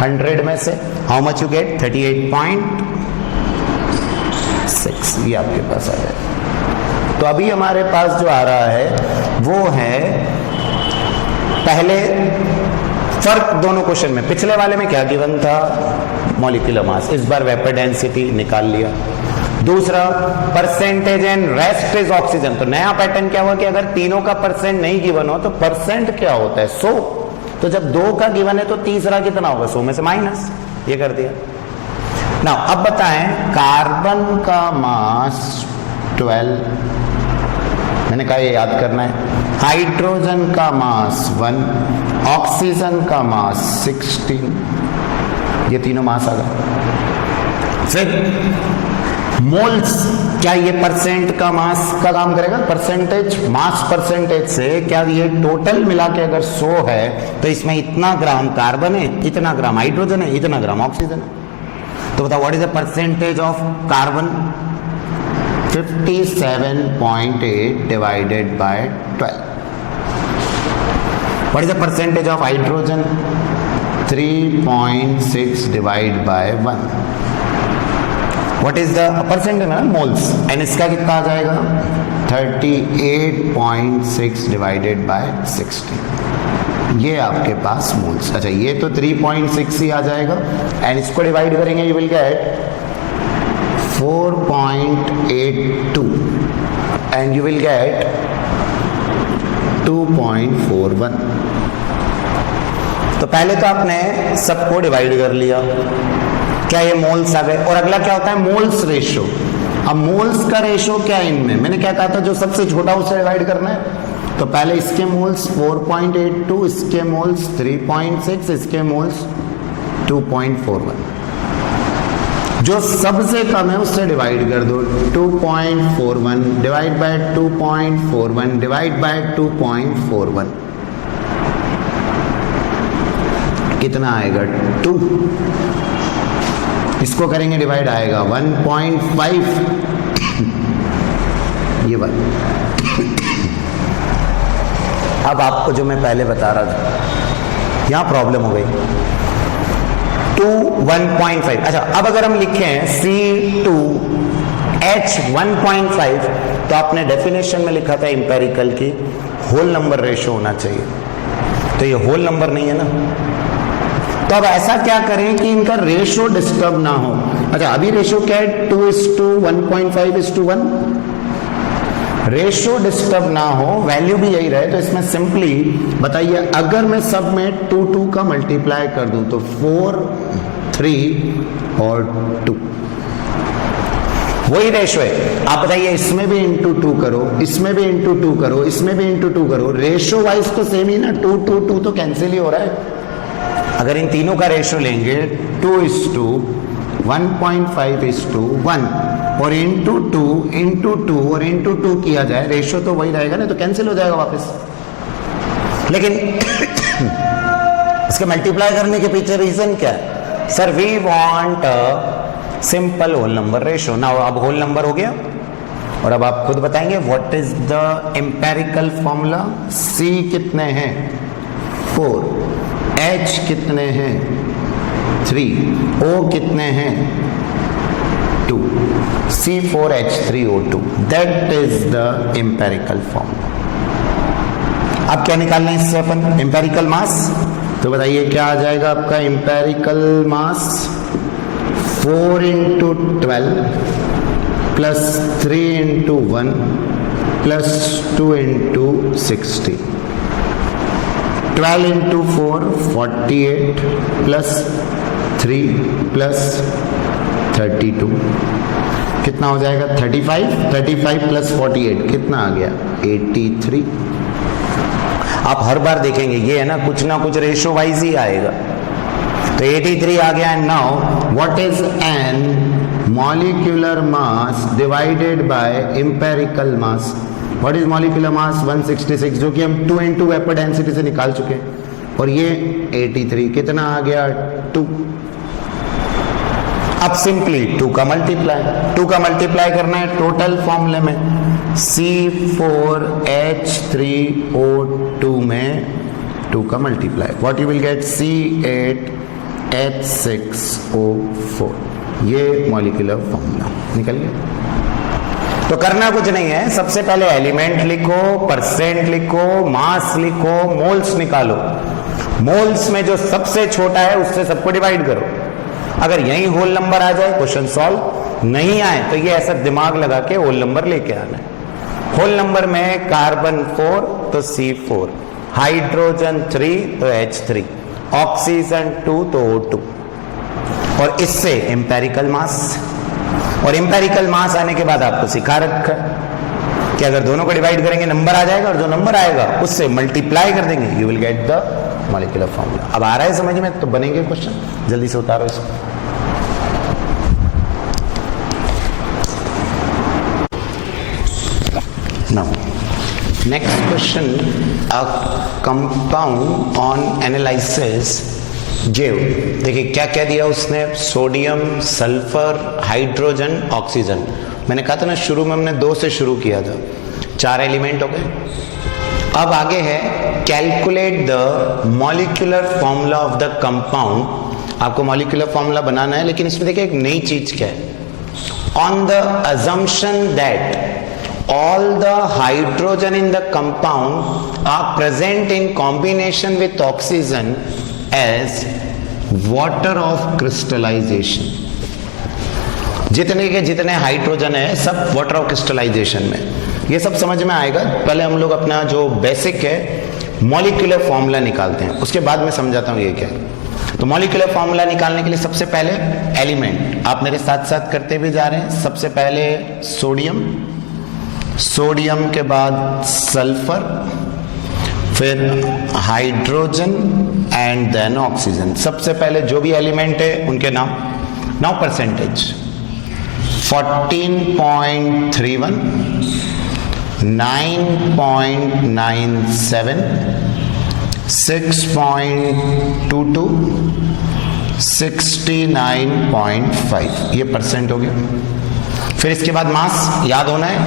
100 में से। How much you get? 38.6, ये आपके पास आ जाएगा। तो अभी हमारे पास जो आ रहा है वो है पहले फर्क दोनों क्वेश्चन में। पिछले वाले में क्या गिवन था? मॉलिक्यूलर मास, इस बार वेपर डेंसिटी निकाल लिया। दूसरा percentage and rest is oxygen. तो नया पैटर्न क्या हुआ कि अगर तीनों का परसेंट नहीं गिवन हो तो परसेंट क्या होता है? 100। तो जब 2 का गिवन है तो तीसरा कितना होगा? 100 में से माइनस, ये कर दिया ना। अब बताएं, कार्बन का मास 12, मैंने कहा ये याद करना है। हाइड्रोजन का मास 1, ऑक्सीजन का मास 16, ये तीनों मास आ गए। फिर मोल्स, क्या ये परसेंट का मास का काम करेगा? परसेंटेज, मास परसेंटेज से क्या ये टोटल मिला के अगर 100 है तो इसमें इतना ग्राम कार्बन है, इतना ग्राम हाइड्रोजन है, इतना ग्राम ऑक्सीजन है। तो बताओ what is the percentage of carbon? 57.8 divided by 12। What is the percentage of hydrogen? 3.6 divide by 1। What is the percentage ना? मोल्स। एंड इसका कितना आ जाएगा? 38.6 डिवाइडेड बाय 60। ये आपके पास मोल्स। अच्छा, ये तो 3.6 ही आ जाएगा, एंड इसको डिवाइड करेंगे you will gate 4.82 and you will gate 2.41। तो पहले तो आपने सबको डिवाइड कर लिया, क्या ये मोल्स आ गए। और अगला क्या होता है? Moles ratio. अब मोल्स का रेशो क्या है इनमें? मैंने क्या कहा था? जो सबसे छोटा उससे डिवाइड करना है। तो पहले इसके मोल्स 4.82, इसके मोल्स 3.6, इसके मोल्स 2.41। जो सबसे कम है उससे डिवाइड कर दो। 2.41 डिवाइड बाय 2.41 डिवाइड बाय 2.41 कितना आएगा? 2। इसको करेंगे डिवाइड, आएगा 1.5, ये 1। अब आपको जो मैं पहले बता रहा था, यहां प्रॉब्लम हो गई। 2 1.5। अच्छा, अब अगर हम लिखें C2H 1.5 तो आपने डेफिनेशन में लिखा था इंपेरिकल की होल नंबर रेशो होना चाहिए। तो ये होल नंबर नहीं है ना। तो अब ऐसा क्या करें कि इनका रेशो डिस्टर्ब ना हो। अच्छा, अभी रेशो क्या है? 2:1.5:1। रेशो डिस्टर्ब ना हो, वैल्यू भी यही रहे, तो इसमें सिंपली बताइए, अगर मैं सब में 2 का मल्टीप्लाई कर दूं तो 4, 3 और 2 वही रेशो है। आप बताइए, इसमें भी इंटू 2 करो, इसमें भी इंटू 2 करो, इसमें भी इंटू 2 करो, रेशो वाइज तो सेम ही ना। 2, 2, 2 तो कैंसिल ही हो रहा है। अगर इन तीनों का रेशो लेंगे 2:1.5:1 और इंटू 2 और इंटू 2 किया जाए, रेशो तो वही रहेगा ना, तो कैंसिल हो जाएगा वापस। लेकिन इसके मल्टीप्लाई करने के पीछे रीजन क्या है? Sir, we want simple whole number ratio ना। अब होल नंबर हो गया, और अब आप खुद बताएंगे what is the empirical formula. C कितने हैं? 4, H कितने हैं? 3, O कितने हैं? 2, C4H3O2। That is the empirical formula. अब क्या निकालना है इससे अपन? Empirical mass. तो बताइए क्या आ जाएगा आपका एम्पेरिकल मास? 4 × 12 प्लस 3 × 1 प्लस 2 × 60। 12 × 4 48 प्लस 3 प्लस 32 कितना हो जाएगा? 35। 35 प्लस 48 कितना आ गया? 83। आप हर बार देखेंगे ये है ना कुछ रेशो वाइज ही आएगा। तो 83 आ गया। Now what is an molecular mass divided by empirical mass? What is molecular mass? 166, जो कि हम 2 × वेपर डेंसिटी से निकाल चुके हैं। और ये 83 कितना आ गया? 2। अब सिंपली 2 का मल्टीप्लाई करना है टोटल फॉर्मूले में। C4H3O2 में 2 का multiply, what you will gate? C8H6O4। ये मॉलिक्यूलर फॉर्मूला निकल गया। तो करना कुछ नहीं है, सबसे पहले एलिमेंट लिखो, परसेंट लिखो, मास लिखो, मोल्स निकालो। मोल्स में जो सबसे छोटा है उससे सबको डिवाइड करो। अगर यही होल नंबर आ जाए क्वेश्चन सॉल्व, नहीं आए तो ये ऐसा दिमाग लगा के होल नंबर लेके आना है। होल नंबर में कार्बन 4 तो C4, हाइड्रोजन 3 तो H3, ऑक्सीजन 2 तो O2। और इससे एम्पेरिकल मास, और एम्पेरिकल मास आने के बाद आपको सिखा रखा है कि अगर दोनों को डिवाइड करेंगे नंबर आ जाएगा, और जो नंबर आएगा उससे मल्टीप्लाई कर देंगे, you will get the molecular formula. अब आ रहा है समझ में? तो बनेंगे क्वेश्चन, जल्दी से उतारो इसको। Now, next question, a compound on analysis gave, देखिए क्या क्या दिया उसने? Sodium, sulphur, hydrogen, oxygen. मैंने कहा था ना शुरू में हमने 2 से शुरू किया था, 4 एलिमेंट हो गए। अब आगे है calculate the molecular formula of the compound. आपको मॉलिक्यूलर फॉर्मूला बनाना है, लेकिन इसमें देखिए एक नई चीज क्या है? On the assumption that all the hydrogen in the compound are present in combination with oxygen as water of crystallization। जितने के जितने हाइड्रोजन है सब वाटर ऑफ क्रिस्टलाइजेशन में। ये सब समझ में आएगा। पहले हम लोग अपना जो बेसिक है मॉलिक्यूलर फॉर्मूला निकालते हैं, उसके बाद मैं समझाता हूँ ये क्या है। तो मॉलिक्यूलर फॉर्मूला निकालने के लिए सबसे पहले एलिमेंट आप मेरे साथ साथ करते भी जा रहे हैं। सबसे पहले सोडियम, सोडियम के बाद सल्फर, फिर हाइड्रोजन एंड देन ऑक्सीजन। सबसे पहले जो भी एलिमेंट है उनके नाम। नाउ परसेंटेज 14.31, 9.97, 6.22, 69.5, ये परसेंट हो गया। फिर इसके बाद मास याद होना है।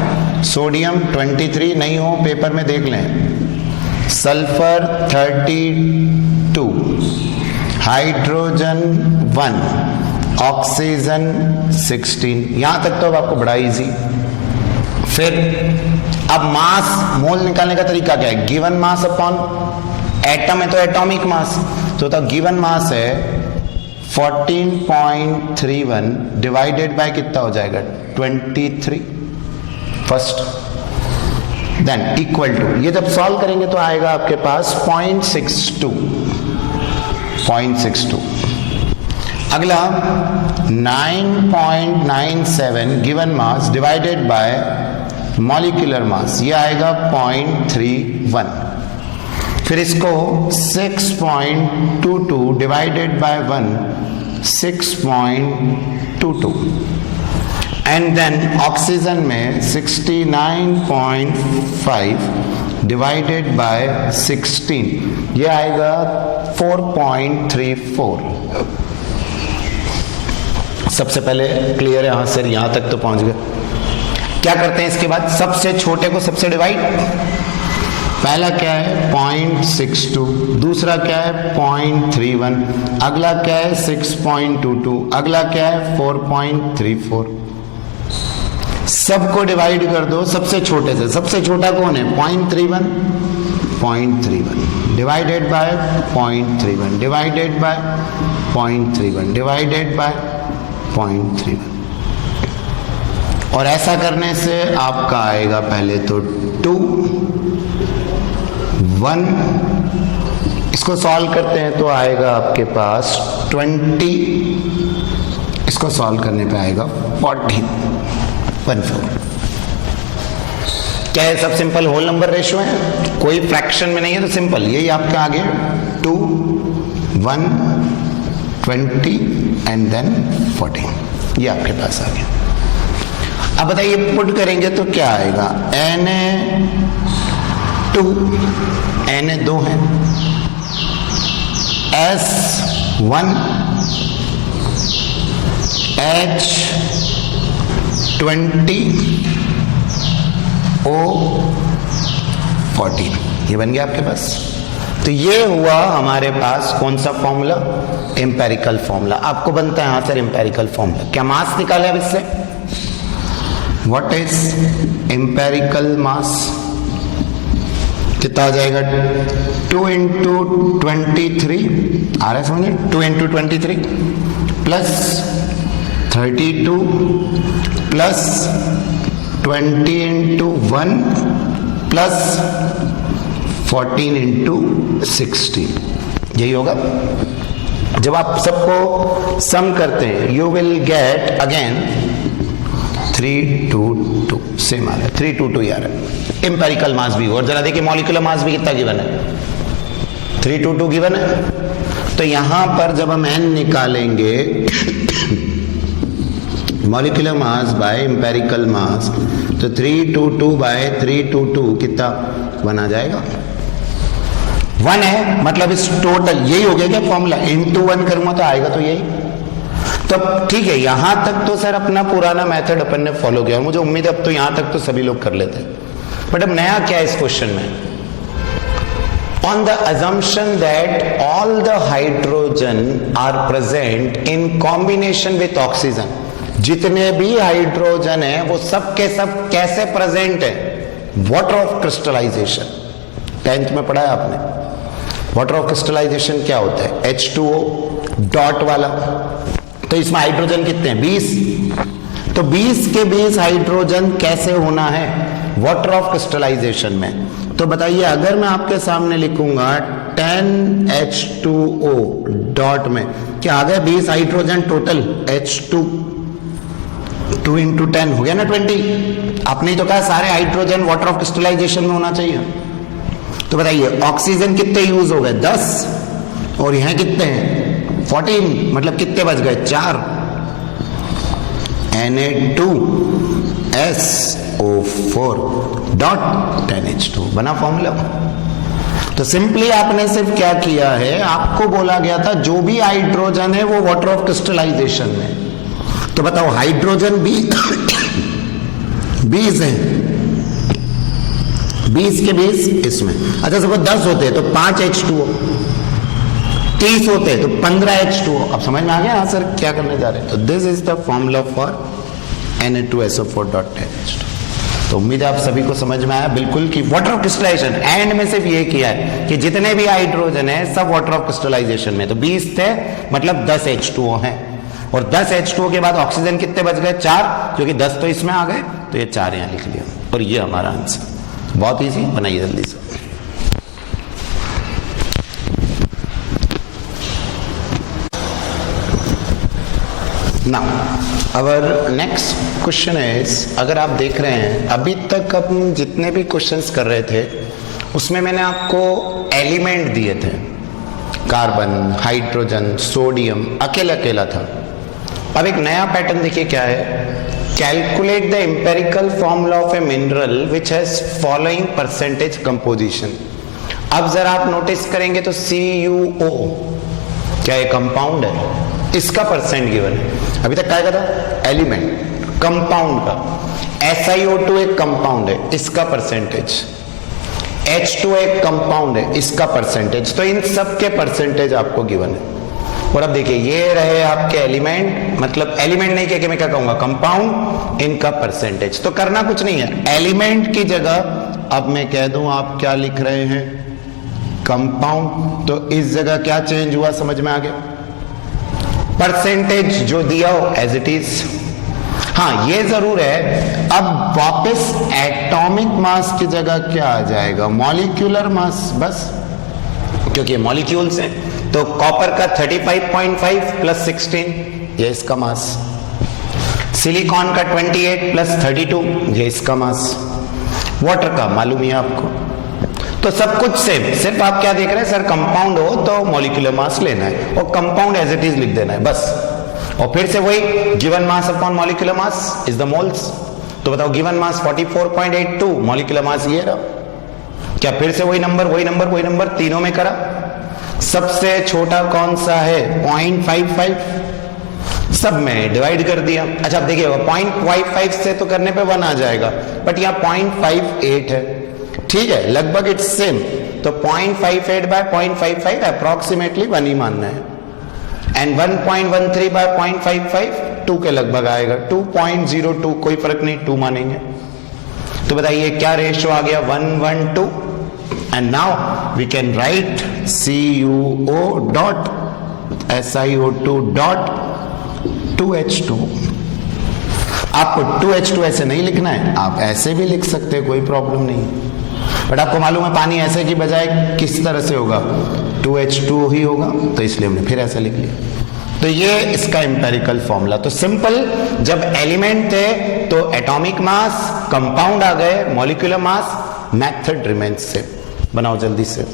सोडियम 23, नहीं हो पेपर में देख लें। Sulphur 32, hydrogen 1, oxygen 16। यहां तक तो अब आपको बड़ा इजी। फिर अब मास, मोल निकालने का तरीका क्या है? गिवन मास अपॉन एटम है तो एटॉमिक मास, तो गिवन मास है 14.31 डिवाइडेड बाय कितना हो जाएगा 23 फर्स्ट, देन इक्वल टू, ये जब सॉल्व करेंगे तो आएगा आपके पास 0.62. अगला 9.97 given mass divided by molecular mass, ये आएगा 0.31. फिर इसको 6.22 divided by 1, 6.22. And then oxygen में 69.5 डिवाइडेड बाय 16, ये आएगा 4.34. सबसे पहले क्लियर है, हाँ सर यहां तक तो पहुंच गए. क्या करते हैं इसके बाद, सबसे छोटे को सबसे डिवाइड, पहला क्या है 0.62, दूसरा क्या है 0.31, अगला क्या है 6.22, अगला क्या है 4.34. सबको डिवाइड कर दो सबसे छोटे से. सबसे छोटा कौन है 0.31, 0.31 divided by 0.31 divided by 0.31 divided by 0.31. और ऐसा करने से आपका आएगा पहले तो 2, 1, इसको सॉल्व करते हैं तो आएगा आपके पास 20, इसको सॉल्व करने पे आएगा 14. क्या है, सब सिंपल होल नंबर रेशियो है, कोई फ्रैक्शन में नहीं है तो सिंपल, यही आपका आगे 2, 1, 20 एंड देन 14, ये आपके पास आ गया. अब बताइए पुट करेंगे तो क्या आएगा, Na2, Na2 है, S1, H20, O14, ये बन गया आपके पास. तो ये हुआ हमारे पास कौन सा फॉर्मूला, एम्पेरिकल फॉर्मूला. आपको बनता है हाँ सर एम्पेरिकल फॉर्मूला. क्या मास निकाले अब इससे, व्हाट इज एम्पेरिकल मास, कितना आ जाएगा 2 into 23, आ रहा है समझे, 2 into 23 plus 32 plus 20 into 1 plus 14 into 16, यही होगा. जब आप सबको सम करते हैं you will get again 322, same आ रहा है 322 यार. एम्पेरिकल मास भी, और जरा देखिए मॉलिक्यूलर मास भी कितना गिवन है, 322 गिवन है. तो यहां पर जब हम n निकालेंगे molecular mass by empirical mass, तो 322 बाय 322 कितना बना जाएगा 1 है, मतलब इस टोटल यही हो गया क्या फॉर्मूला, इंटू 1 करूंगा तो आएगा तो यही. तो ठीक है, यहां तक तो सर अपना पुराना मेथड अपन ने फॉलो किया और मुझे उम्मीद है अब तो यहां तक तो सभी लोग कर लेते हैं. बट अब नया क्या है इस क्वेश्चन में, on the assumption that all the hydrogen are present in combination with oxygen, जितने भी हाइड्रोजन है वो सब के सब कैसे प्रेजेंट है, वाटर ऑफ क्रिस्टलाइजेशन. 10th में पढ़ा है आपने, वाटर ऑफ क्रिस्टलाइजेशन क्या होता है, H2O डॉट वाला. तो इसमें हाइड्रोजन कितने हैं 20, तो 20 के 20 हाइड्रोजन कैसे होना है वाटर ऑफ क्रिस्टलाइजेशन में. तो बताइए अगर मैं आपके सामने लिखूंगा 10H2O डॉट में, क्या आ गया 20 हाइड्रोजन टोटल, H2 2 into 10 हो गया ना 20. आपने तो कहा सारे हाइड्रोजन वाटर ऑफ क्रिस्टलाइजेशन में होना चाहिए. तो बताइए ऑक्सीजन कितने यूज हो गए 10, और यहां कितने हैं 14, मतलब कितने बच गए 4. Na2SO4 डॉट 10H2 बना फॉर्मूला. तो सिंपली आपने सिर्फ क्या किया है, आपको बोला गया था जो भी हाइड्रोजन है वो वाटर ऑफ क्रिस्टलाइजेशन में. तो बताओ हाइड्रोजन 20 है, 20 के 20 इसमें. अच्छा सपोज 10 होते हैं तो 5 H2O, 30 होते हैं तो 15 H2O. अब समझ में आ गया हाँ सर क्या करने जा रहे हैं. तो this is the formula for Na2SO4 dot 10H2. तो तो उम्मीद है आप सभी को समझ में आया बिल्कुल कि वाटर ऑफ क्रिस्टलाइजेशन एंड में सिर्फ ये किया है कि जितने भी हाइड्रोजन है सब वाटर ऑफ क्रिस्टलाइजेशन में, तो 20 थे मतलब 10 H2O हैं, और 10 H2O के बाद ऑक्सीजन कितने बच गए? 4, क्योंकि 10 तो इसमें आ गए, तो ये 4 यहां लिख लिया और ये हमारा आंसर। बहुत इजी, बनाइए जल्दी से। Now, our next question is, अगर आप देख रहे हैं अभी तक हम जितने भी क्वेश्चंस कर रहे थे उसमें मैंने आपको एलिमेंट दिए थे, कार्बन, हाइड्रोजन, सोडियम, अकेला अकेला था। अब एक नया पैटर्न देखिए क्या है, calculate the empirical formula of a mineral which has following percentage composition. अब जरा आप नोटिस करेंगे तो CuO क्या ये कंपाउंड है? इसका परसेंट गिवन है। अभी तक क्या था? एलिमेंट, कंपाउंड का। SiO2 एक कंपाउंड है, इसका परसेंटेज। H2 एक कंपाउंड है, इसका परसेंटेज। तो इन सब के परसेंटेज आपको गिवन है। और अब देखिए ये रहे आपके एलिमेंट, मतलब एलिमेंट नहीं कह मैं क्या कहूंगा, कंपाउंड, इनका परसेंटेज। तो करना कुछ नहीं है, एलिमेंट की जगह अब मैं कह दूं आप क्या लिख रहे हैं, कंपाउंड। तो इस जगह क्या चेंज हुआ समझ में आ गया? परसेंटेज जो दिया हो एज इट इज। हाँ ये जरूर है, अब वापस एटॉमिक मास की जगह क्या आ जाएगा? मॉलिक्यूलर मास, बस, क्योंकि मॉलिक्यूल्स हैं। तो कॉपर का 35.5 प्लस 16 ये इसका मास, सिलिकॉन का 28 प्लस 32 ये इसका मास, वाटर का मालूम ही है आपको। तो सब कुछ सेम, सिर्फ आप क्या देख रहे हैं, सर कंपाउंड हो तो मॉलिक्यूलर मास लेना है और कंपाउंड एज इट इज लिख देना है बस। और फिर से वही given mass upon molecular mass is the moles. तो बताओ गिवन मास 44.82, मॉलिक्यूलर मास ये रहा। क्या फिर से वही नंबर तीनों में करा? सबसे छोटा कौन सा है? 0.55, सब में डिवाइड कर दिया। अच्छा अब देखिए 0.55 से तो करने पे 1 आ जाएगा, बट यहाँ 0.58 है, ठीक है, लगभग इट्स सेम। तो 0.58 बाय 0.55 अप्रोक्सीमेटली 1 ही मानना है। एंड 1.13 बाय 0.55 2 के लगभग आएगा, 2.02, कोई फर्क नहीं, 2 मानेंगे। तो बताइए क्या रेशियो आ गया? 1:2। And now we can write CuO dot SiO2 dot 2H2। आपको 2H2 ऐसे नहीं लिखना है, आप ऐसे भी लिख सकते हैं, कोई प्रॉब्लम नहीं। बट आपको मालूम है पानी ऐसे की बजाय किस तरह से होगा? 2H2 ही होगा, तो इसलिए हमने फिर ऐसा लिख लिया। तो ये इसका एम्पेरिकल फॉर्मूला। तो सिंपल, जब एलिमेंट थे तो एटॉमिक मास, कंपाउंड आ गए, मॉलिक्यूलर मास, मेथड रिमेन्स से। बनाओ जल्दी से।